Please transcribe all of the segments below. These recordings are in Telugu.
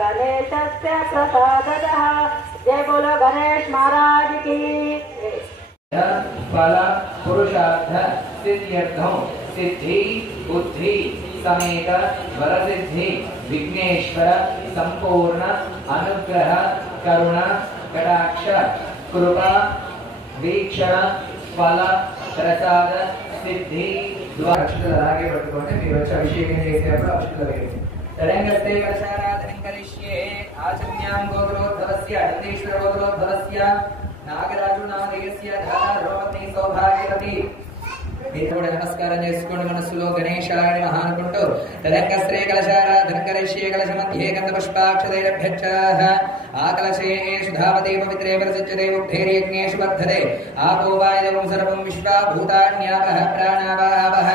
गणेशस्य प्रसादतः। जय बोलो गणेश महाराज की। फल पुरुषार्थ सिद्ध्यर्थं सिद्धि बुद्धि समेत वरसिद्धि विघ्नेश्वर संपूर्ण अनुग्रह करुण कटाक्ष कृपा वीक्षण फल प्रसाद सिद्धि द्वारागे पట్టుకొని మీరు వచ్చి అభిషేకం చేసేటప్పుడు అభిషేకం తరంగస్తే కలశారాధనం కరిష్యే ఆచమ్యాం గోత్రోద్భవస్య నందీశ్వర గోత్రోద్భవస్య నాగరాజు నామదేయస్య ధార రోపతి సౌభాగ్యవతి దేవుడి నమస్కారం చేసుకోండి మనసులో గణేశాయ నమః అనుకుంటూ తదంగశ్రీ కలశారాధన కరిష్యే కలశ మధ్యే గంధ పుష్పాక్షతైరభ్యచ్చః ఆ కలశే సుధావతే పవిత్రే ప్రసజ్జతే ఉద్ధేర్యజ్ఞేషు వర్ధతే ఆపో వాయుం సర్వం విశ్వా భూతాన్యావః ప్రాణావావః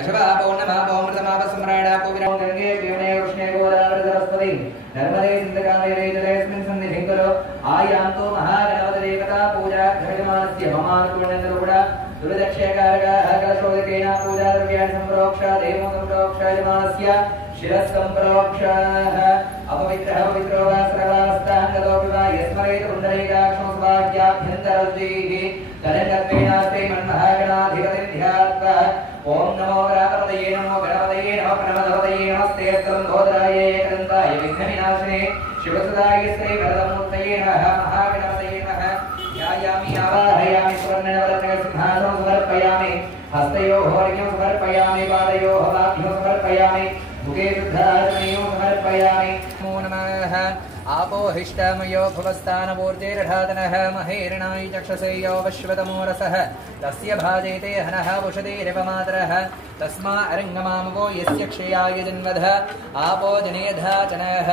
అశవాపో నమాపో అమృతమాప సమ్రాడాపో విరం గంగే యమునే కృష్ణే గోదావరి సరస్వతి నర్మదే సింధుకావేరీ జలేస్మిన్ సన్నిధిం కురు ఆయాంతో మహాగణపతి దేవతా పూజా ఘటమానస్య మమానుకుణందరూ కూడా दुर्दक्षेकारकाः कलशोदकेन पूजाद्रव्याणि सम्प्रोक्ष्य देवो सम्प्रोक्ष्य यजमानस्य शिरः सम्प्रोक्ष्यः अपवित्रः पवित्रो वा सर्वावस्थाङ्गतोऽपि वा यस्मरेत पुण्डरीकाक्षो स्वाद्याभ्यन्तरद्वैः तदङ्गत्वेनास्ते मन्महागणाधिपतिं ध्यात्वा ॐ नमो गणपतये नमो गणपतये नमो प्रणवधवतये नमस्ते स्तम्भोदराय एकदन्ताय विघ्नविनाशिने शिवसुदाय श्री वरदमूर्तये नमः महागणपतये नमः ध्यायामि आवाहयामि स्वर्णनवरत्नसिंहासनं समर्पयामि हस्तयोः अर्घ्यं समर्पयामि पादयोः लाभ्यं समर्पयामि मुखे शुद्धाचमनीयं समर्पयामि नमो नमः आपोहिष्टमयो भुवस्तानपूर्जैरढातनः महेरणाय चक्षसे यो वश्वतमो रसः तस्य भाजेते हनः उषधीरिवमातरः तस्मा अरङ्गमामवो यस्य क्षयाय जन्मधः आपो जनेधाचनः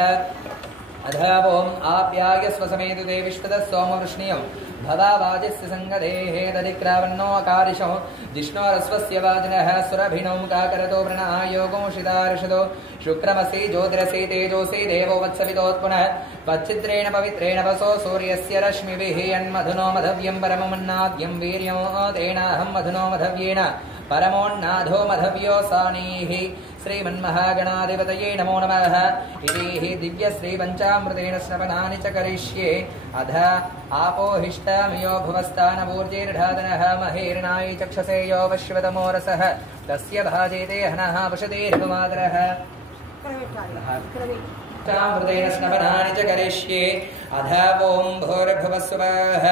अधावोम आप्याय स्वसमेतु ते विश्वतः सोमवृष्णियं भवावाजस्य संगदेः दधिक्रावन्नो अकारिशो जिष्णोरस्वस्य वाजिनः सुरभिणो मुखाकरतो प्रणआयोगो शितार्षदो शुक्रमसि ज्योतिरसि तेजोसि देवो वत्सवितोत्पुनः त्वच्चित्रेण पवित्रेण वसो सूर्यस्य रश्मिभिः यन्मधुनो मधव्यं परममन्नाद्यं वीर्यो तेनाहं मधुनो मधव्येन परमोन्नाधो मधव्यो सानीः श्रीमन्महागणाधिपतये नमो नमः इति दिव्यश्रीपञ्चामृतेन स्नपनानि च करिष्ये अध आपोहिष्टमयो भुवस्तानपूर्जैर्ढातनः महेरणाय चक्षसे यो वश्वतमो रसः तस्य भाजेते हनः वशतेर्भुमातरः पञ्चामृतेन स्नपनानि च करिष्ये अध ॐ भूर्भुवस्वः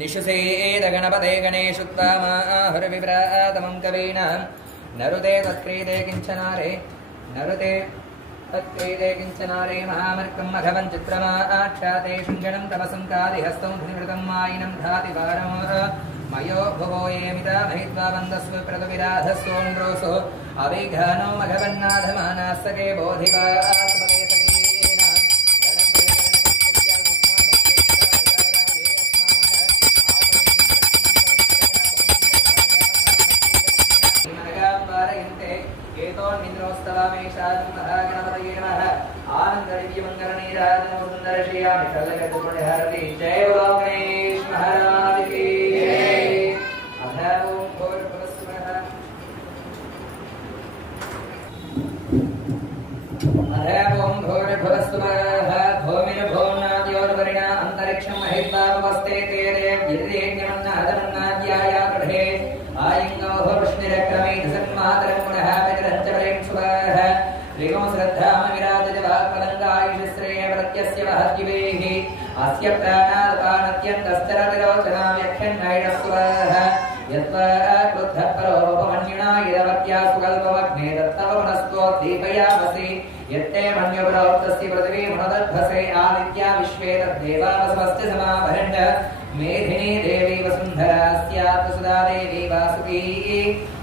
निशुसेद गणपते गणेशु त्वामाहुर्विव्रातमं कवीनां नरुते तत्क्रीते किञ्चनारे नरुते तत्क्रीते किञ्चनारे महामर्कं मघवं चित्रमाख्याते शृङ्गणं तपसंकादिहस्तं धनिवृतं मायिनं धाति वारं मयो भुवो येमिता महित्वा वन्दस्व प्रतुविराधस्वोन्द्रोसो अविघानो मघवन्नाधमानास्तके बोधिवा जय बोलो गणेश महाराज की जय। अधोम भूर्भुवस्सुवः धूमिर्भुवनाद्योर्वरिणा अंतरिक्षं महित्वापवस्ते तेरे गिरिर्यमन्नादमन्नाद्याय प्रभे आयिङ्गो भूर्ष्णिरक्रमे धसन्मातरं पुनः पितरञ्च वरें सुवः ऋगो श्रद्धाम विराजति वाक्पलङ्गायुषश्रेय प्रत्यस्य वहद्युवेः अस्य प्राणादपानत्यन्तश्चरतिरोचना व्याख्यन्नैडस्वः यत्त्वा क्रुद्धः परोपमन्युना यदवत्या सुकल्पमग्ने दत्तवनस्त्वोद्दीपयामसि यत्ते मन्युपरोक्तस्य पृथिवी मनोदर्भसे आदित्या विश्वे तद्देवावसवस्य समाभरण्ड मेधिनी देवी वसुन्धरा स्यात् सुधा देवी वासुकी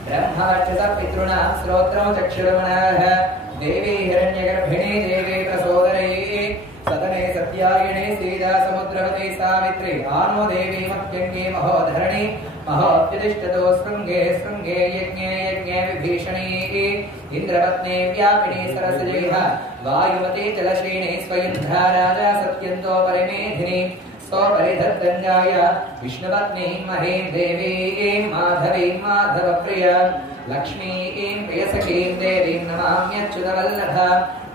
ब्रह्मवर्चसः पितॄणां श्रोत्रं चक्षुर्मनः देवी हिरण्यगर्भिणी देवी प्रसोदरी सदने सत्यायिने सीता समुद्रवती सावित्री आनो देवी मह्यङ्गे महोधरणी महोत्तिष्ठतो शृङ्गे शृङ्गे यज्ञे यज्ञे विभीषणी इन्द्रपत्नी व्यापिनी सरसजेह वायुमती जलश्रेणी स्वयंधा राजा सत्यन्तो परिमेधिनी सौपरिधद्गङ्गाय विष्णुपत्नी महीं देवी माधवी माधवप्रिया लक्ष्मीं प्रियसखीं देवीं नमाम्यच्युतवल्लभा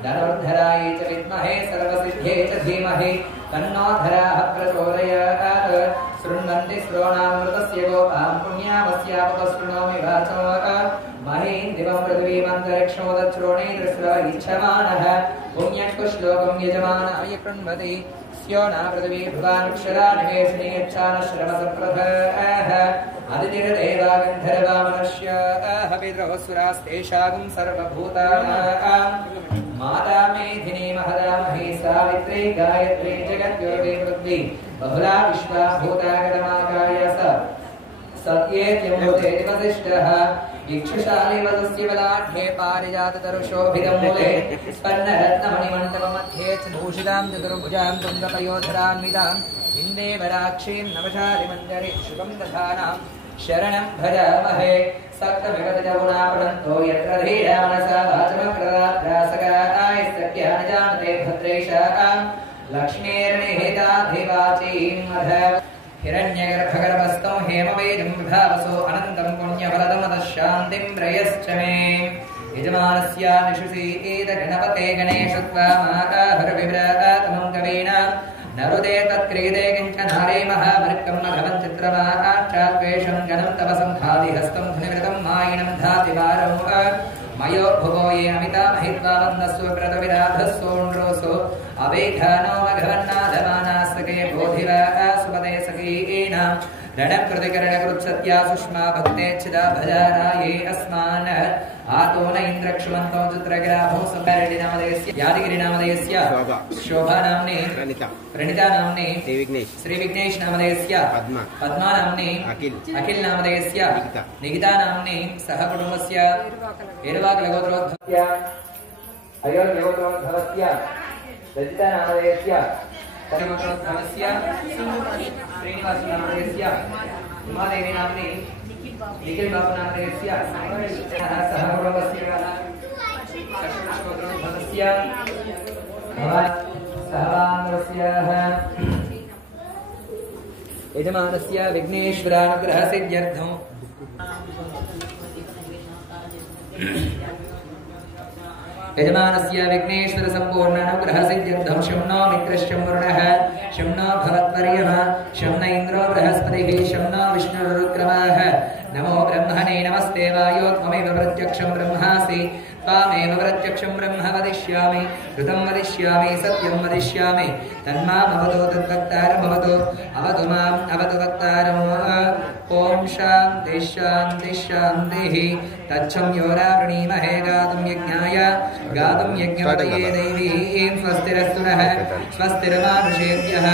धनुर्धरायै च विद्महे सर्वसिद्ध्यै च धीमहि तन्नो धराः प्रचोदयात् शृण्वन्ति श्रोणामृतस्य गोपां पुण्यावस्यापतशृणोमि वाचो महीं दिवं पृथिवीमन्तरिक्षोदच्छ्रोणीदृश्र इच्छमानः पुण्यश्लोकं यजमानाय कृण्वति स्यो न पृथिवी भुवानक्षरा निवेशने यच्छानश्रमसप्रभः अदितिर्देवा गन्धर्वा मनुष्याः पितृसुरास्तेषां सर्वभूतानां माता मेधिनी महदा मही सावित्री गायत्री जगद्योगी पृथ्वी बहुला विश्वा भूतागतमाकाय सत्येत्यमूर्ते वसिष्ठः इक्षुशाली वदस्य बलाढ्ये पारिजाततरुशोभितं मूले स्पन्नरत्नमणिमण्डपमध्ये च भूषितां चतुर्भुजां तुङ्गपयोधरान्वितां इन्देवराक्षीं नवशालिमञ्जरे शुभं दधानां शरणं भजामहे सप्तमिगतजगुणापणन्तो यत्र धीरा मनसा वाचमकृतात्रासकाय सत्यानि जानते भद्रेशां लक्ष्मीर्निहिताधिवाचीं मध हिरण्यगर्भगर्भस्थं हेमवेदं विभावसो अनन्तं पुण्यफलदमतः शान्तिं प्रयश्च मे यजमानस्य निशुषीदगणपते गणेशत्वामाहरविव्रातमं कवीना नरुदे तत्क्रीडे किञ्चनारे महामृक्कं मघवं चित्रमाक्षाद्वेषं गणं तव संखादिहस्तं धनिवृतं मायिनं धातिवारं मयो भुवो ये अमिता महित्वा वन्दस्व व्रतविराधस्सोण्ड्रोसो अवेघानो मघवन्नादमानास्तके बोधिवा सुपदे सखीनां रणकृतिकरणकृत्सत्या सुष्मा भक्तेच्छिदा भजाराये अस्मान् आतो न इन्द्रक्षुमन्तो चित्रग्राभो सम्परेणिनामदेयस्य यादगिरिनामदेयस्य शोभा नाम्ने प्रणिता नाम्ने श्री विघ्नेश नामदेयस्य पद्मा नाम्ने अखिल नामदेयस्य निगिता नाम्ने सह कुटुम्बस्य एरवाकलगोत्रोद्भवस्य अयोग्यगोत्रोद्भवस्य रजिता नामदेयस्य तद्गोत्रोद्भवस्य श्रीनिवास नामदेयस्य उमादेवी नाम्ने निखिल बाबू नामदेयस्य सह कुटुम्बस्य गोत्रोद्भवस्य सहवाङ्गस्य यजमानस्य विघ्नेश्वरानुग्रहसिद्ध्यर्थं यजमानस्य विघ्नेश्वर संपूर्णानुग्रहसिद्ध्यर्थं शं नो मित्रश्चं वरुणः शं नो भवत्वर्यः शं न इन्द्रो बृहस्पतिः शं नो विष्णुरुक्रमः नमो ब्रह्मणे नमस्ते वायो त्वमेव प्रत्यक्षं ब्रह्मासि त्वामेव प्रत्यक्षं ब्रह्म वदिष्यामि ऋतं वदिष्यामि सत्यं वदिष्यामि तन्मामवतु तद्वक्तारमवतु अवतु माम् अवतु वक्तारम् ॐ शान्ति शान्ति शान्तिः तच्छं योरावृणीमहे गातुं यज्ञाय गातुं यज्ञपतये दैवीं स्वस्तिरस्तु नः स्वस्तिर्मानुषेभ्यः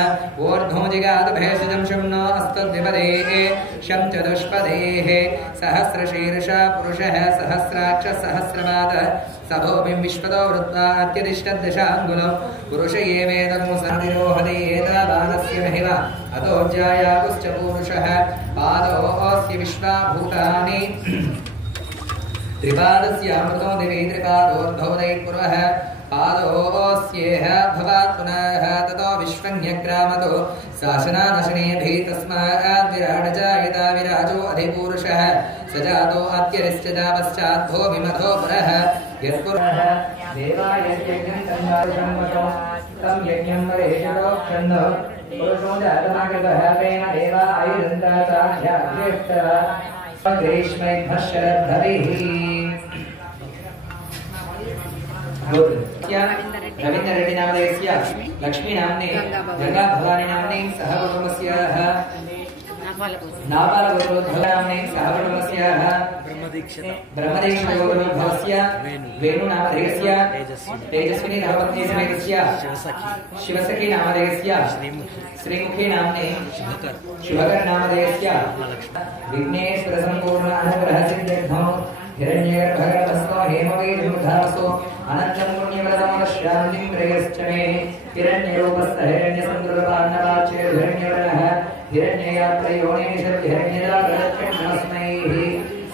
ऊर्ध्वं जिगातु भेषजं शं नो अस्तद्विपदेः शं चतुष्पदेः सहस्रशीर्षा पुरुषः सहस्राक्षः सहस्रपादः सभोमिं विश्वतो वृत्वा अत्यतिष्ठद्दशाङ्गुलं पुरुष ये वेदं सन्धिरोहते एतावानस्य महिम अतो ज्यायाकुश्च पूरुषः पादोऽस्य विश्वाभूतानि त्रिपादस्यामृतो दिवि त्रिपादोद्भवदैर्पुरः पादोऽस्येह भवात् पुनः ततो विश्वन्यग्रामतो शासनानशनेभिः तस्मात् विराडजायता विराजो अधिपूरुषः स जातो अत्यरिश्चता पश्चाद्धो विमधो पुरः यत्पुरः देवाय यज्ञं संवादशम्मतो तं यज्ञं वरेशरो छन्दो पुरुषो जातमागतः तेन देवा आयुधन्ता साध्याभ्यष्टः ग्रीष्मैभ्यः शरद्भविः रवीन्द्र रेड्डी नामदेयस्य लक्ष्मी नाम्ने गंगा भवानी नाम्ने सह कुटुम्बस्याः नापालगोत्रोद्भव नाम्ने सह कुटुम्बस्याः ब्रह्मदीक्षगोत्रोद्भवस्य वेणु नामदेयस्य तेजस्विनी धर्मपत्नी समेतस्य शिवसखी नामदेयस्य श्रीमुखी नाम्ने शुभकर नामदेयस्य विघ्नेश्वर संपूर्ण अनुग्रहसिद्ध्यर्थं हिरण्यगर्भगर्भस्थो हेमवेदुर्धासो अनन्तं पुण्यवदमशान्तिं प्रयश्च मे हिरण्यरूपस्थ हिरण्यसंकृतपान्नवाच्य हिरण्यवर्णः हिरण्ययात्रयोनिषद्हिरण्यदाप्रदक्षिणमस्मै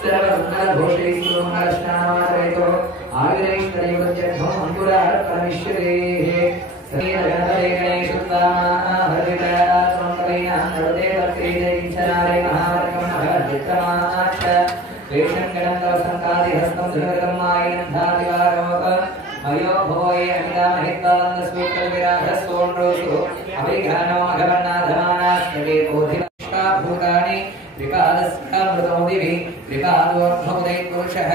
सर्वसुन्दरघोषैस्तोमरश्नामात्रयतो आयुधैश्वर्यवद्यर्थम् अङ्कुरार्पणमिष्यतेः समीरगणपते गणेशोत्तमाहरितात्मं कवीनां नवदेवक्रीडे किञ्चनारे महावर्गं भगवद्विक्रमाक्ष वेषं गणं तव सूत्रविराधस्तोण्रोसु अभिघानो अघवर्णाधमानास्करे बोधिष्टाभूतानि त्रिपादस्यामृतोदिभिः त्रिपादोर्ध्वोदय पुरुषः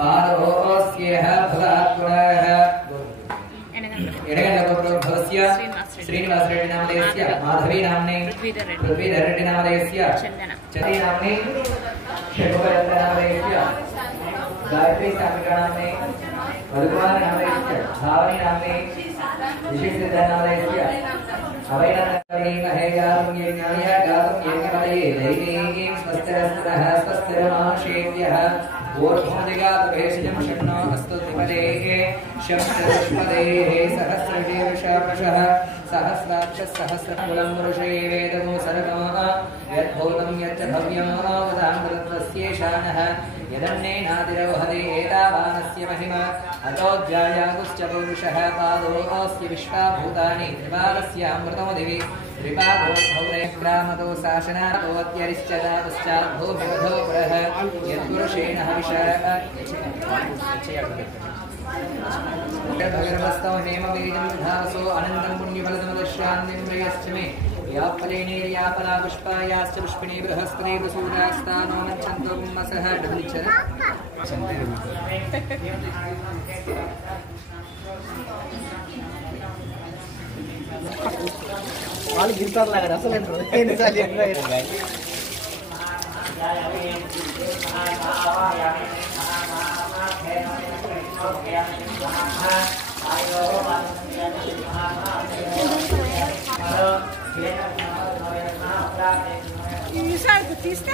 पादोऽस्येह भुवात्पुरः एडगण्डगोत्रोद्भवस्य श्रीनिवास रेड्डी नामधेयस्य माधवी नाम्ने पृथ्वीधर रेड्डी नामधेयस्य चंदी नाम्ने षण्मुखचंद्र नामधेयस्य गायत्री सामिका नाम्ने मधुकुमार नामधेयस्य भावनी नाम्ने विशेषसिद्ध नामधेयस्य अवैनन्दे महेगातं यज्ञाय गातं यज्ञपदये दैवीं स्वस्तिरस्तरः स्वस्तिरमाशेभ्यः ऊर्ध्वदिगातभेषजं शन्नो अस्तु द्विपदेः शब्दपुष्पदेः सहस्रशीर्षवृषः सहस्राक्षः सहस्रकुलं पुरुषे वेदमो सर्वः यद्भूतं यच्च भव्यं वदामृतत्वस्येषानः यदन्नेनादिरोहदे एतावानस्य महिमा अतोऽध्यायागुश्च पौरुषः पादोऽस्य विश्वाभूतानि त्रिपादस्यामृतोदिवि त्रिपादोद्भवग्रामतो शासनातोऽत्यरिश्चदा पश्चाद्भूमिवधो पुरः यत्पुरुषेण हविषः भगर्भस्तौ हेमवीर्यं धावसो अनन्तं पुण्यफलदमदश्यान्तिं प्रियश्च मे यापलेनेर्यापला पुष्पायाश्च पुष्पिणी बृहस्पति प्रसूदास्तानो मच्छन्तो मसः डबलिचर వాళ్ళు గిఫ్టర్ లాగా అసలు ఎన్నిసార్లు చెప్పారు ఈసారి తీస్తే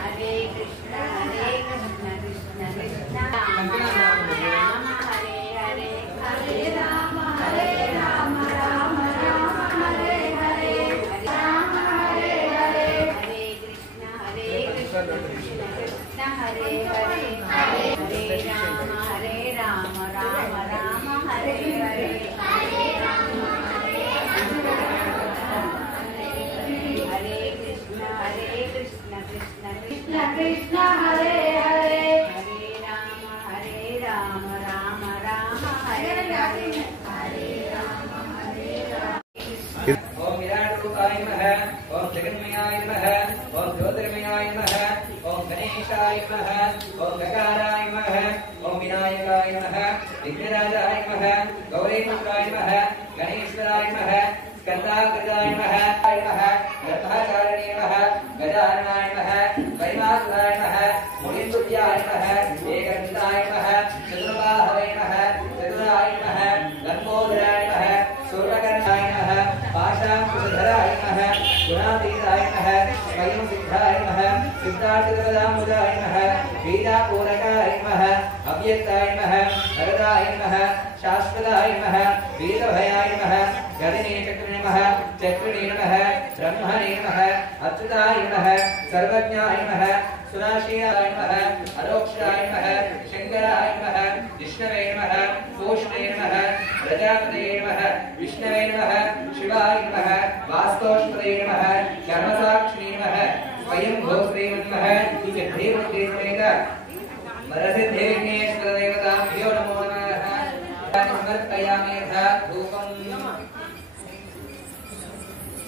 హరే కృష్ణ హరే కృష్ణ కృష్ణ కృష్ణ రామ రామ హరే హరే హరే రామ రామ రామ హరే హరే రామ హరే హరే హరే కృష్ణ కృష్ణ కృష్ణ హరే హరే హరే రామ రామ రామ హరే హరే హరే రామ హరే కృష్ణ కృష్ణ కృష్ణ కృష్ణ హరే హరే హరే రామ రామ రామ హరే హరే హరే రామ ओम विराट रूपाय नमः ओम जगन्मयाय नमः ओम ज्योतिर्मयाय नमः ओम गणेशाय नमः ओम गकाराय नमः ओम विनायकाय नमः विघ्नराजाय नमः गौरीपुत्राय नमः गणेश्वराय नमः स्कन्दाग्रजाय नमः गर्भाचारिणे नमः गजाननाय नमः वैमासुराय नमः मुनिस्तुत्याय नमः एकदन्ताय नमः चतुर्बाहवे नमः चतुराय नमः लम्बोदराय नमः सूर्यकर्णाय नमः पाशांकुशधराय नमः गुणातीताय नमः स्वयं सिद्धाय नमः सिद्धार्थप्रदामुदाय नमः बीजापूरकाय नमः अव्यक्ताय नमः वरदाय नमः शाश्वताय नमः वीरभयाय नमः गदिने चक्रिणे नमः चक्रिणे नमः ब्रह्मणे नमः अच्युताय नमः सर्वज्ञाय नमः सुनाशीयाय नमः अरोक्षाय नमः शंकराय नमः विष्णवे नमः तोष्णे नमः प्रजापतये नमः विष्णवे नमः शिवाय नमः वास्तोष्पदये नमः कर्मसाक्षिणे नमः स्वयं भोस्ते नमः सिद्धिमूर्ते समेत वरसिद्धिविघ्नेश्वर देवताभ्यो नमो नमः समर्पयामि यथा धूपम्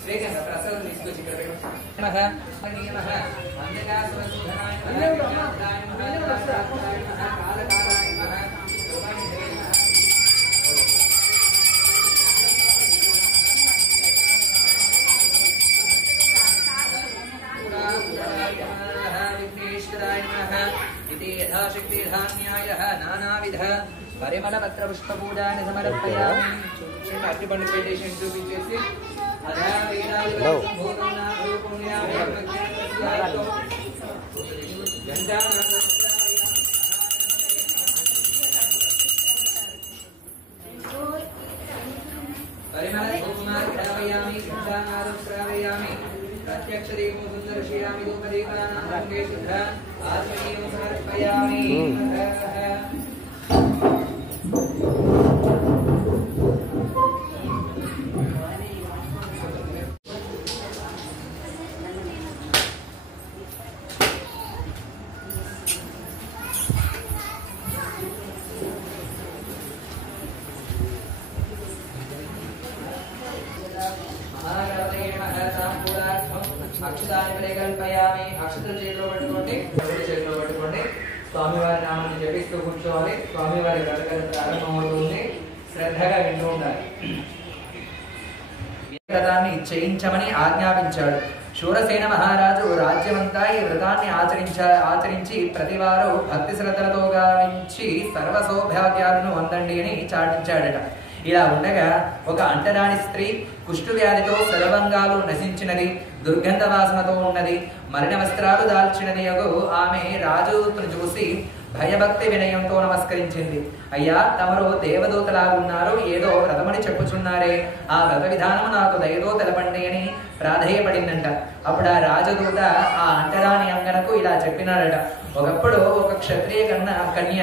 स्वीकृत प्रसादं తీసుకొచ్చి ఇక్కడ పెట్టు నమః నమః అంధకాసురసుధనాయ నమః విజ్ఞానాయ నమః శాస్త్రాయ నమః కాలకాలాయ నమః విఘ్నేశ్వరాయ నమః ఇది యథాశక్తి ధాన్యాయ నానావిధ పరిమళపత్ర పుష్పపూజాన్ని సమర్పయామి చిన్న అరటిపండు పెట్టేసి చూపించేసి परिमलधूपमाघ्रावयामि सिद्धानादं श्रावयामि प्रत्यक्षदीपं सुन्दर्शयामि धूपदीपानां शुद्ध आत्मनीयं समर्पयामि తీర్థాన్ని పరికల్పయామి. అక్షతలు చేతిలో పట్టుకోండి, దేవుడి చేతిలో పట్టుకోండి. స్వామివారి నామాన్ని జపిస్తూ కూర్చోవాలి. స్వామివారి కథ ప్రారంభమవుతుంది. శ్రద్ధగా వింటూ ఉండాలి. ఈ వ్రతాన్ని చేయించమని ఆజ్ఞాపించాడు. శూరసేన మహారాజు రాజ్యమంతా ఈ వ్రతాన్ని ఆచరించి ప్రతివారు భక్తి శ్రద్ధలతో గావించి సర్వ సౌభాగ్యాలను అందండి అని చాటించాడట. ఇలా ఉండగా ఒక అంటరాని స్త్రీ కుష్టు వ్యాధితో సర్వంగాలు నశించినది, దుర్గంధ వాసనతో ఉన్నది, మరణ వస్త్రాలు దాల్చినది యగు ఆమె రాజదూతను చూసి భయభక్తి వినయంతో నమస్కరించింది. అయ్యా, తమరు దేవదూతలాగున్నారు, ఏదో వ్రతమని చెప్పుచున్నారే, ఆ వ్రత విధానం నాకు దయతో తెలపండి అని ప్రాధేయపడిందంట. అప్పుడు ఆ రాజదూత ఆ అంటరాని అంగనకు ఇలా చెప్పినాడట. ఒకప్పుడు ఒక క్షత్రియ కన్య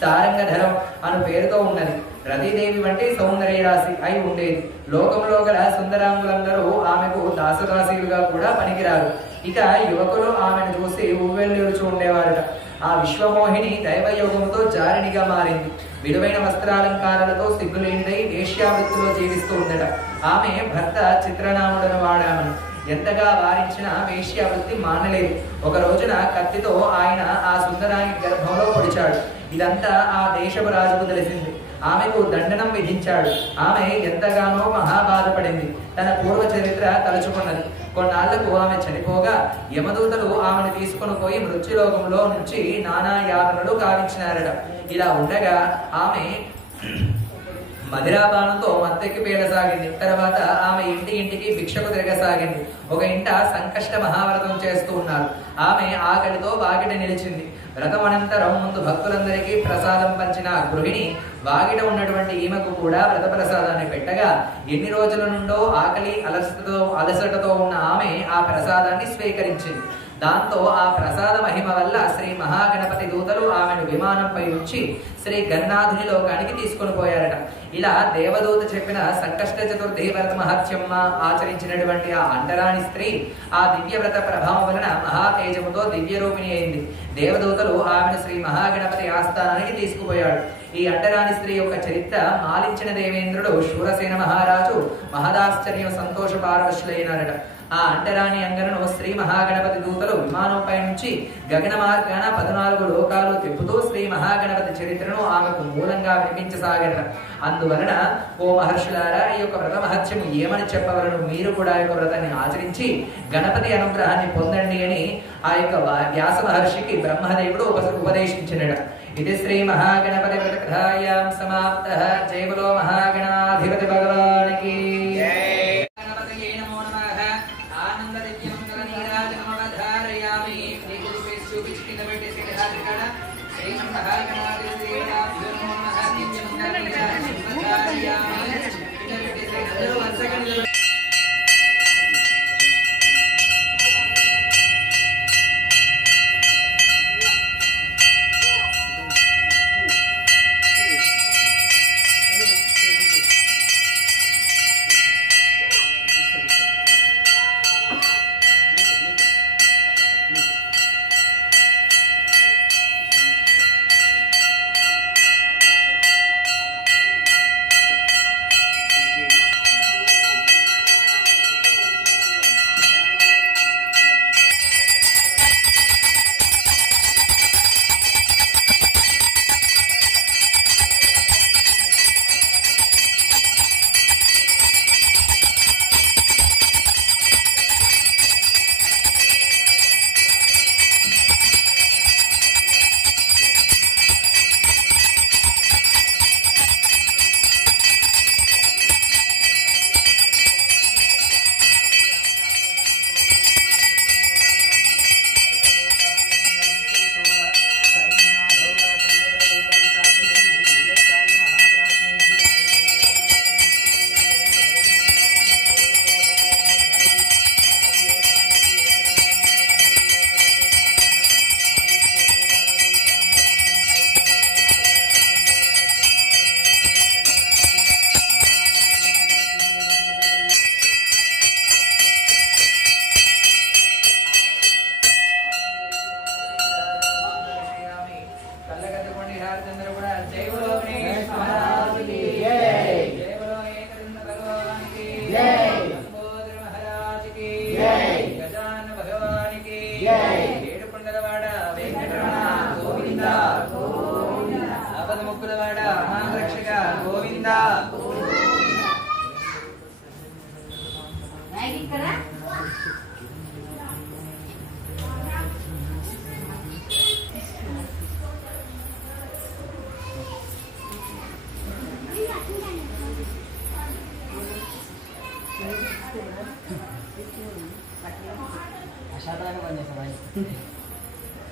సారంగధరం అను పేరుతో ఉన్నది. రతీదేవి వంటి సౌందర్య రాశి అయి ఉండేది. లోకంలో గల సుందరాంగులందరూ ఆమెకు దాసదాసీలుగా కూడా పనికిరారు. ఇక యువకులు ఆమెను చూసి ఉవ్వెళ్ళూరుచూ ఉండేవారట. ఆ విశ్వమోహిని దైవయోగంతో జారినిగా మారింది. విలువైన వస్త్రాలంకారాలతో సిగ్గులేనిదై వేశ్యావృత్తిలో జీవిస్తూ ఉండట. ఆమె భర్త చిత్రనాముడను వాడామని ఎంతగా వారించిన వేశ్యావృత్తి మానలేదు. ఒక రోజున కత్తితో ఆయన ఆ సుందరాంగి గర్భంలో పొడిచాడు. ఇదంతా ఆ దేశపు రాజుకు తెలిసింది. ఆమెకు దండనం విధించాడు. ఆమె ఎంతగానో మహాబాధపడింది. తన పూర్వ చరిత్ర తలుచుకున్నది. కొన్నాళ్లకు ఆమె చనిపోగా యమదూతలు ఆమెను తీసుకుని పోయి మృత్యులోకంలో నుంచి నానా యాతనలు గావించినారట. ఇలా ఉండగా ఆమె మదిరాపానంతో మత్తెక్కి పేలసాగింది. తర్వాత ఆమె ఇంటికి భిక్షకు తిరగసాగింది. ఒక ఇంట సంకష్ట మహావ్రతం చేస్తూ ఉన్నారు. ఆమె ఆకలితో వాకిట నిలిచింది. వ్రతం అనంతరం ముందు భక్తులందరికీ ప్రసాదం పంచిన గృహిణి వాకిట ఉన్నటువంటి ఈమెకు కూడా వ్రత ప్రసాదాన్ని పెట్టగా ఎన్ని రోజుల నుండో ఆకలి అలసటతో ఉన్న ఆమె ఆ ప్రసాదాన్ని స్వీకరించింది. దాంతో ఆ ప్రసాద మహిమ వల్ల శ్రీ మహాగణపతి దూతలు ఆమెను విమానంపై ఉంచి శ్రీ గన్నాథుని లోకానికి తీసుకుని పోయారట. ఇలా దేవదూత చెప్పిన సంకష్ట చతుర్థి వ్రత మహత్యమ్మ ఆచరించినటువంటి ఆ అంటరాని స్త్రీ ఆ దివ్య వ్రత ప్రభావం వలన మహాతేజముతో దివ్య రూపిణి అయింది. దేవదూతలు ఆమెను శ్రీ మహాగణపతి ఆస్థానానికి తీసుకుపోయాడు. ఈ అంటరాని స్త్రీ యొక్క చరిత్ర మాలించిన దేవేంద్రుడు శూరసేన మహారాజు మహదాశ్చర్యం సంతోష పారవశులైనారట. ఆ అంటరాని అంగనను శ్రీ మహాగణపతి దూతలు విమానంపై నుంచి గగన మార్గాన 14 లోకాలు తిప్పుతూ శ్రీ మహాగణపతి చరిత్రను ఆమెకు మూలంగా వినిపించసాగట. అందువలన ఓ మహర్షులారా, ఈ యొక్క వ్రత మహత్యము ఏమని చెప్పవలను, మీరు కూడా ఈ యొక్క వ్రతాన్ని ఆచరించి గణపతి అనుగ్రహాన్ని పొందండి అని ఆ యొక్క వ్యాస మహర్షికి బ్రహ్మదేవుడు ఉపదేశించినట. ఇది శ్రీ మహాగణపతి వ్రత కథాయాం సమాప్తః. జై బలో మహాగణాధిపతి భగవానికి.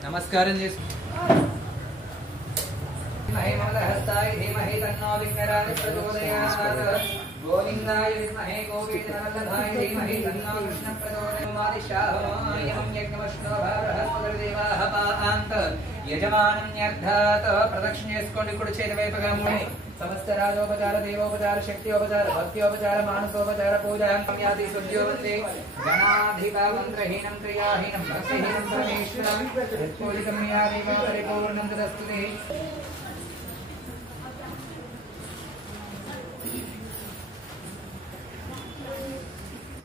నమస్కారం చేసి హస్తాయ ధీమహి తన్నో విఘ్నరాజ ప్రచోదయాత్ గోవిందాయ విద్మహే గోపీనాథాయ ధీమహి తన్నో కృష్ణ ప్రచోదయాత్ యజ్ఞమశ్నో బృహస్పతిర్దేవాః పాంత యజమానం న్యర్థాత్ ప్రదక్షిణ చేసుకోండి కుడి చేతి వైపుగా ముడి సమస్త రాజోపచార దేవోపచార శక్తియోపచార భక్తియోపచార మానసోపచార పూజాంయాది శుద్ధ్యోవతే గణాధిపా మంత్రహీనం క్రియాహీనం భక్తిహీనం పరమేశ్వరం పూజితం యా దేవ పరిపూర్ణం తదస్తుతే